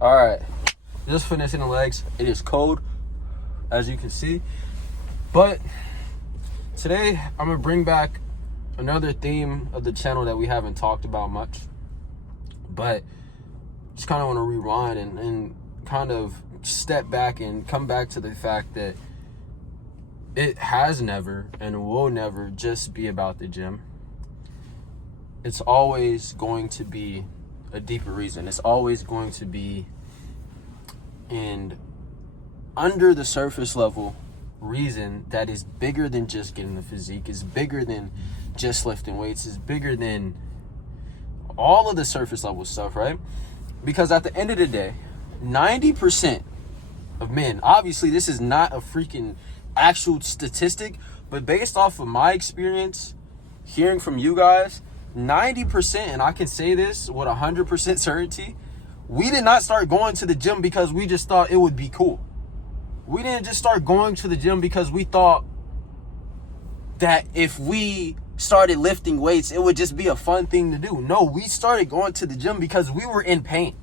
All right, just finishing the legs. It is cold, as you can see, but today I'm gonna bring back another theme of the channel that we haven't talked about much, but just kind of want to rewind and kind of step back and come back to the fact that it has never and will never just be about the gym. It's always going to be a deeper reason. It's always going to be an under the surface level reason that is bigger than just getting the physique, is bigger than just lifting weights, is bigger than all of the surface level stuff, right? Because at the end of the day, 90% of men, obviously this is not a freaking actual statistic, but based off of my experience, hearing from you guys, 90%, and I can say this with 100% certainty, we did not start going to the gym because we just thought it would be cool. We didn't just start going to the gym because we thought that if we started lifting weights, it would just be a fun thing to do. No, we started going to the gym because we were in pain.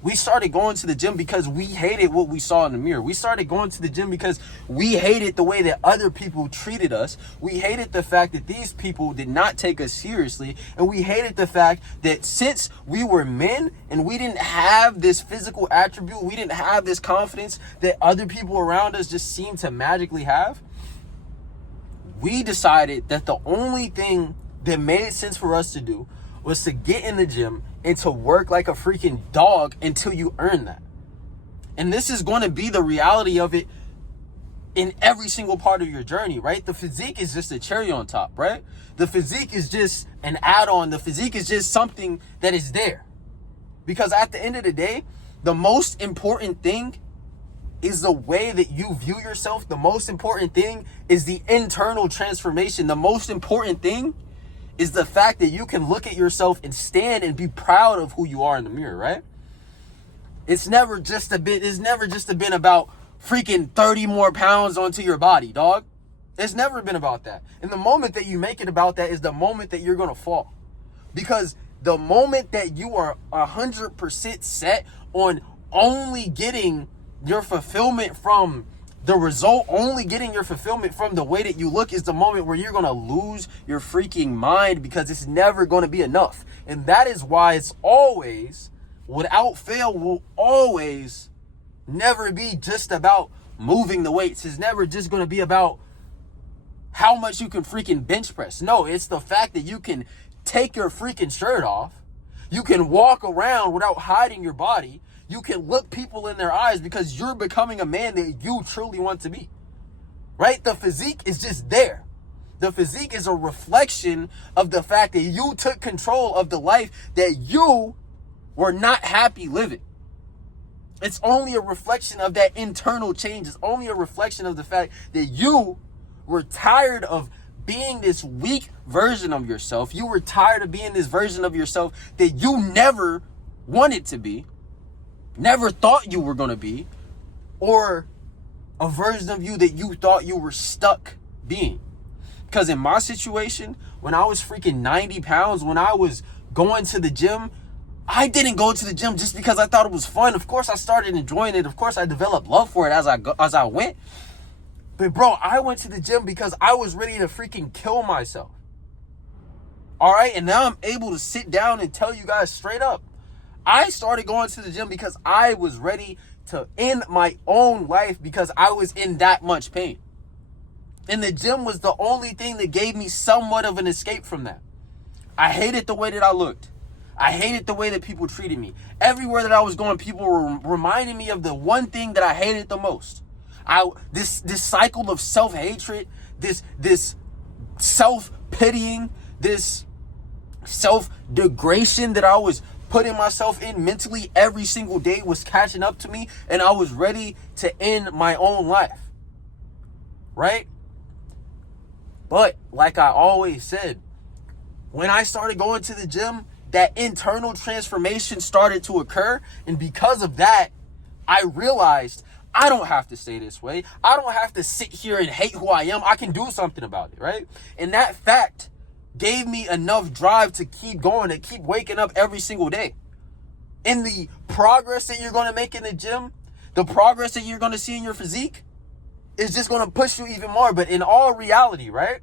We started going to the gym because we hated what we saw in the mirror. We started going to the gym because we hated the way that other people treated us. We hated the fact that these people did not take us seriously. And we hated the fact that since we were men and we didn't have this physical attribute, we didn't have this confidence that other people around us just seemed to magically have, we decided that the only thing that made sense for us to do was to get in the gym and to work like a freaking dog until you earn that. And this is going to be the reality of it in every single part of your journey, right? The physique is just a cherry on top, right? The physique is just an add-on. The physique is just something that is there. Because at the end of the day, the most important thing is the way that you view yourself. The most important thing is the internal transformation. The most important thing is the fact that you can look at yourself and stand and be proud of who you are in the mirror, right? It's never just been about freaking 30 more pounds onto your body, dog. It's never been about that. And the moment that you make it about that is the moment that you're going to fall. Because the moment that you are 100% set on only getting your fulfillment from the result, only getting your fulfillment from the way that you look, is the moment where you're going to lose your freaking mind, because it's never going to be enough. And that is why it's always, without fail, will always never be just about moving the weights. It's never just going to be about how much you can freaking bench press. No, it's the fact that you can take your freaking shirt off. You can walk around without hiding your body. You can look people in their eyes because you're becoming a man that you truly want to be, right? The physique is just there. The physique is a reflection of the fact that you took control of the life that you were not happy living. It's only a reflection of that internal change. It's only a reflection of the fact that you were tired of being this weak version of yourself. You were tired of being this version of yourself that you never wanted to be, never thought you were going to be, or a version of you that you thought you were stuck being. Because in my situation, when I was freaking 90 pounds, when I was going to the gym, I didn't go to the gym just because I thought it was fun. Of course, I started enjoying it. Of course, I developed love for it as I went. But bro, I went to the gym because I was ready to freaking kill myself. All right, and now I'm able to sit down and tell you guys straight up, I started going to the gym because I was ready to end my own life because I was in that much pain. And the gym was the only thing that gave me somewhat of an escape from that. I hated the way that I looked. I hated the way that people treated me. Everywhere that I was going, people were reminding me of the one thing that I hated the most. This cycle of self-hatred, this self-pitying, this self-degradation that I was putting myself in mentally every single day was catching up to me, and I was ready to end my own life, right? But like I always said, when I started going to the gym, that internal transformation started to occur, and because of that, I realized I don't have to stay this way. I don't have to sit here and hate who I am. I can do something about it, right? And that fact gave me enough drive to keep going, to keep waking up every single day. in the progress that you're going to make in the gym, the progress that you're going to see in your physique is just going to push you even more. But in all reality, right?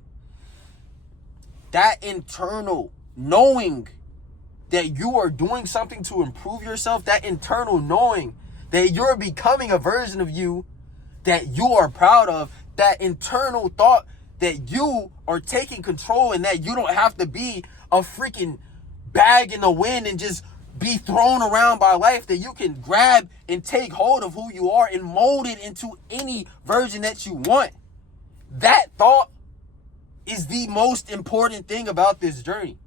That internal knowing that you are doing something to improve yourself, that internal knowing that you're becoming a version of you that you are proud of, that internal thought that you are taking control and that you don't have to be a freaking bag in the wind and just be thrown around by life, that you can grab and take hold of who you are and mold it into any version that you want. That thought is the most important thing about this journey.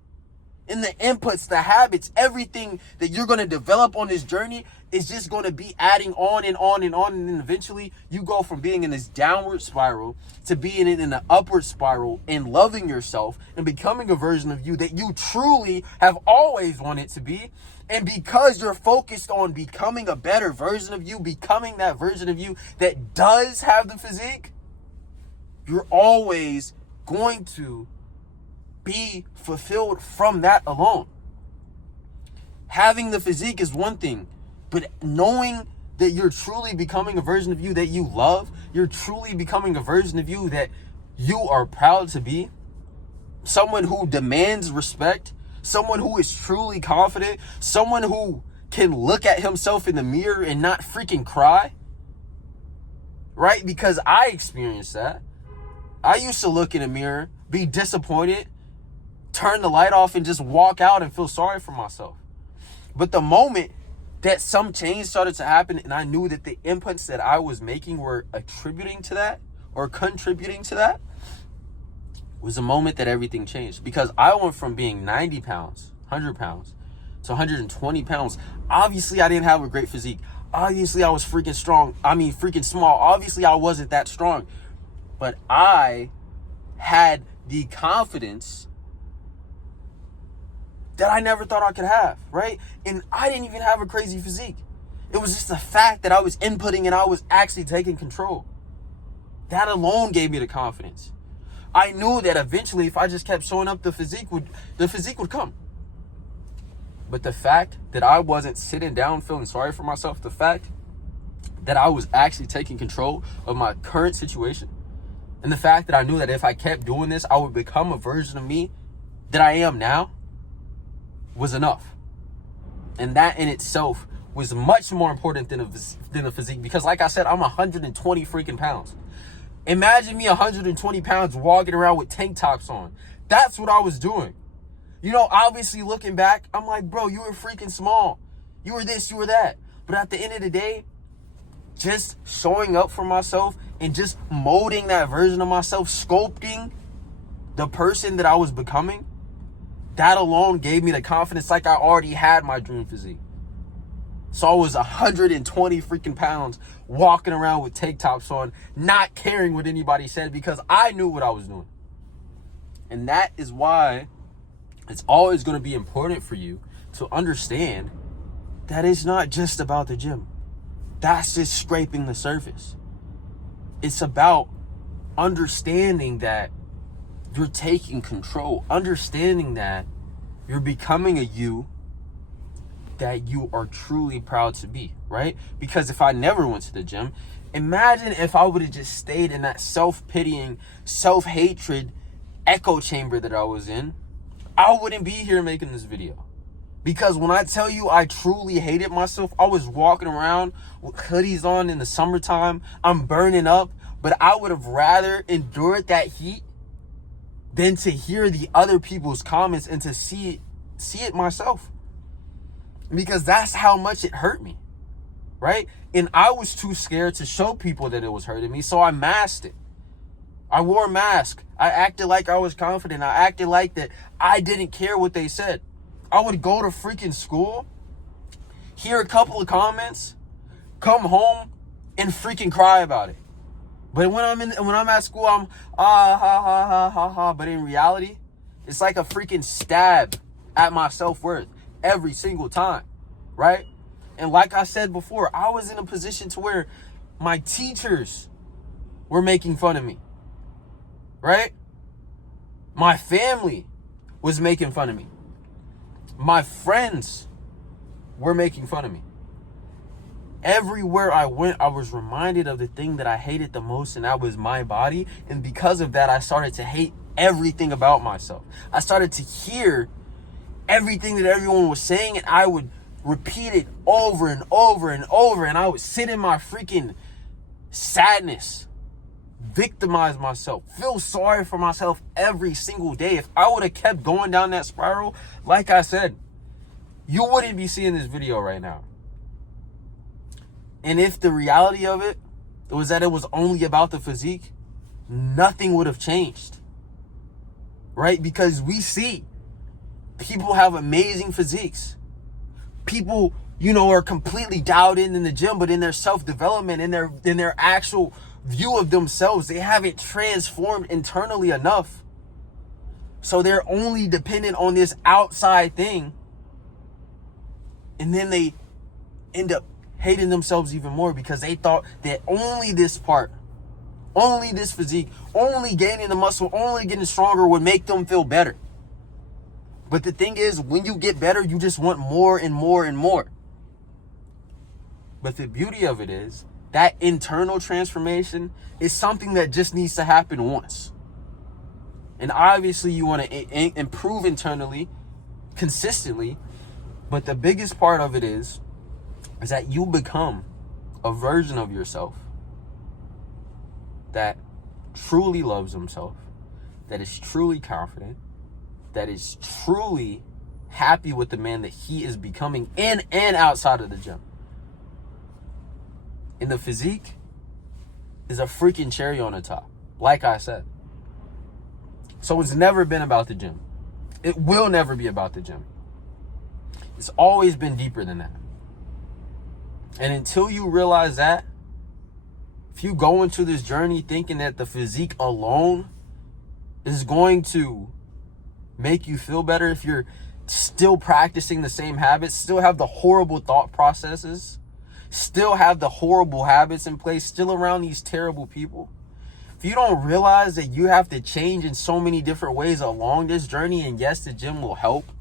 And the inputs, the habits, everything that you're going to develop on this journey is just going to be adding on and on and on. And then eventually you go from being in this downward spiral to being in an upward spiral and loving yourself and becoming a version of you that you truly have always wanted to be. And because you're focused on becoming a better version of you, becoming that version of you that does have the physique, you're always going to be fulfilled from that alone. Having the physique is one thing, but knowing that you're truly becoming a version of you that you love, you're truly becoming a version of you that you are proud to be, someone who demands respect, someone who is truly confident, someone who can look at himself in the mirror and not freaking cry, right? Because I experienced that. I used to look in a mirror, be disappointed, turn the light off and just walk out and feel sorry for myself. But the moment that some change started to happen and I knew that the inputs that I was making were attributing to that or contributing to that, was the moment that everything changed. Because I went from being 90 pounds, 100 pounds to 120 pounds. Obviously, I didn't have a great physique. Obviously, I was freaking strong. Freaking small. Obviously, I wasn't that strong. But I had the confidence that I never thought I could have, right? And I didn't even have a crazy physique. It was just the fact that I was inputting and I was actually taking control. That alone gave me the confidence. I knew that eventually if I just kept showing up, the physique would come. But the fact that I wasn't sitting down feeling sorry for myself, the fact that I was actually taking control of my current situation, and the fact that I knew that if I kept doing this, I would become a version of me that I am now, was enough. And that in itself was much more important than the physique. Because like I said, I'm 120 freaking pounds. Imagine me 120 pounds walking around with tank tops on. That's what I was doing. You know, obviously looking back, I'm like, bro, you were freaking small. You were this, you were that. But at the end of the day, just showing up for myself and just molding that version of myself, sculpting the person that I was becoming, that alone gave me the confidence like I already had my dream physique. So I was 120 freaking pounds walking around with tank tops on, not caring what anybody said because I knew what I was doing. And that is why it's always going to be important for you to understand that it's not just about the gym. That's just scraping the surface. It's about understanding that you're taking control, understanding that you're becoming a you that you are truly proud to be, right? Because if I never went to the gym, imagine if I would have just stayed in that self-pitying, self-hatred echo chamber that I was in, I wouldn't be here making this video. Because when I tell you I truly hated myself, I was walking around with hoodies on in the summertime. I'm burning up, but I would have rather endured that heat than to hear the other people's comments and to see it myself. Because that's how much it hurt me, right? And I was too scared to show people that it was hurting me, so I masked it. I wore a mask. I acted like I was confident. I acted like that I didn't care what they said. I would go to freaking school, hear a couple of comments, come home, and freaking cry about it. But when I'm at school, I'm ha ha ha ha ha. But in reality, it's like a freaking stab at my self-worth every single time, right? And like I said before, I was in a position to where my teachers were making fun of me, right? My family was making fun of me. My friends were making fun of me. Everywhere I went, I was reminded of the thing that I hated the most, and that was my body. And because of that, I started to hate everything about myself. I started to hear everything that everyone was saying, and I would repeat it over and over and over. And I would sit in my freaking sadness, victimize myself, feel sorry for myself every single day. If I would have kept going down that spiral, like I said, you wouldn't be seeing this video right now. And if the reality of it was that it was only about the physique, nothing would have changed. Right? Because we see people have amazing physiques. People, are completely dialed in the gym, but in their self-development, in their actual view of themselves, they haven't transformed internally enough. So they're only dependent on this outside thing. And then they end up hating themselves even more because they thought that only this part, only this physique, only gaining the muscle, only getting stronger would make them feel better. But the thing is, when you get better, you just want more and more and more. But the beauty of it is that internal transformation is something that just needs to happen once. And obviously you want to improve internally, consistently. But the biggest part of it is that you become a version of yourself that truly loves himself, that is truly confident, that is truly happy with the man that he is becoming in and outside of the gym. And the physique is a freaking cherry on the top, like I said. So it's never been about the gym. It will never be about the gym. It's always been deeper than that. And until you realize that, if you go into this journey thinking that the physique alone is going to make you feel better, if you're still practicing the same habits, still have the horrible thought processes, still have the horrible habits in place, still around these terrible people, if you don't realize that you have to change in so many different ways along this journey, and yes, the gym will help,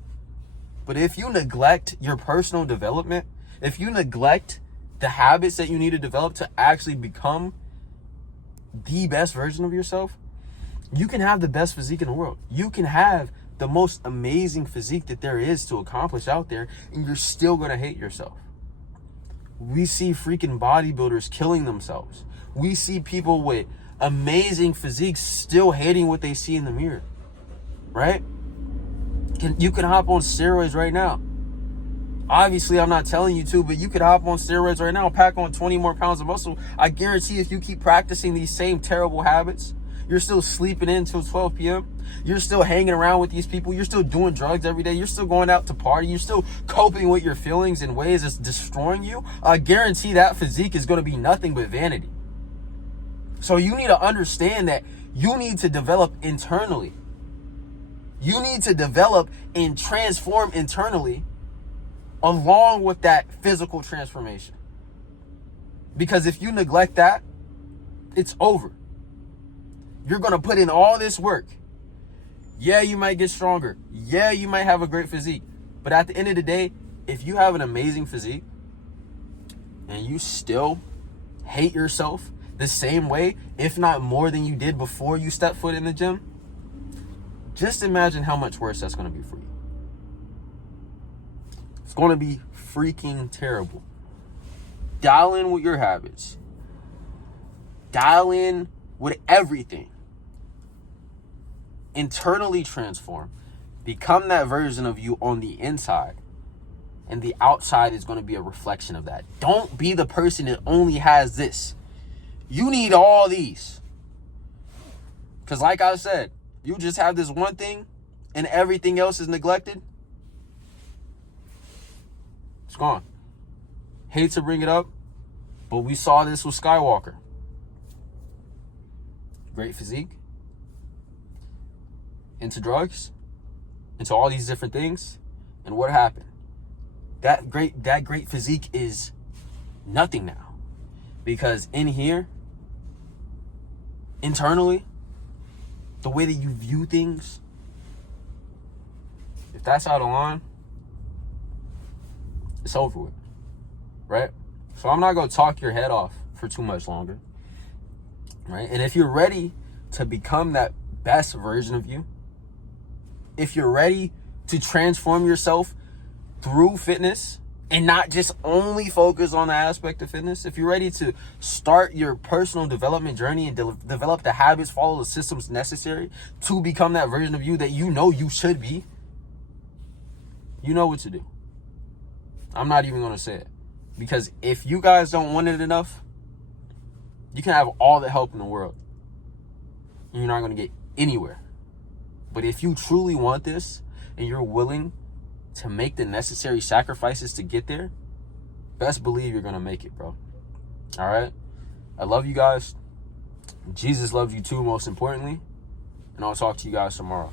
but if you neglect your personal development, if you neglect the habits that you need to develop to actually become the best version of yourself, you can have the best physique in the world. You can have the most amazing physique that there is to accomplish out there, and you're still going to hate yourself. We see freaking bodybuilders killing themselves. We see people with amazing physiques still hating what they see in the mirror, right? You can hop on steroids right now. Obviously, I'm not telling you to, but you could hop on steroids right now, pack on 20 more pounds of muscle. I guarantee if you keep practicing these same terrible habits, you're still sleeping in until 12 p.m. You're still hanging around with these people. You're still doing drugs every day. You're still going out to party. You're still coping with your feelings in ways that's destroying you. I guarantee that physique is going to be nothing but vanity. So you need to understand that you need to develop internally. You need to develop and transform internally along with that physical transformation. Because if you neglect that, it's over. You're going to put in all this work. Yeah, you might get stronger. Yeah, you might have a great physique. But at the end of the day, if you have an amazing physique and you still hate yourself the same way, if not more than you did before you stepped foot in the gym, just imagine how much worse that's going to be for you. It's going to be freaking terrible. Dial in with your habits. Dial in with everything. Internally transform. Become that version of you on the inside. And the outside is going to be a reflection of that. Don't be the person that only has this. You need all these. Because like I said, you just have this one thing and everything else is neglected. It's gone. Hate to bring it up, but we saw this with Skywalker. Great physique. Into drugs. Into all these different things. And what happened? That great physique is nothing now. Because in here, internally, the way that you view things, if that's out of line, it's over with, right? So I'm not going to talk your head off for too much longer, right? And if you're ready to become that best version of you, if you're ready to transform yourself through fitness and not just only focus on the aspect of fitness, if you're ready to start your personal development journey and develop the habits, follow the systems necessary to become that version of you that you know you should be, you know what to do. I'm not even going to say it, because if you guys don't want it enough, you can have all the help in the world. You're not going to get anywhere. But if you truly want this and you're willing to make the necessary sacrifices to get there, best believe you're going to make it, bro. All right? I love you guys. Jesus loves you too, most importantly. And I'll talk to you guys tomorrow.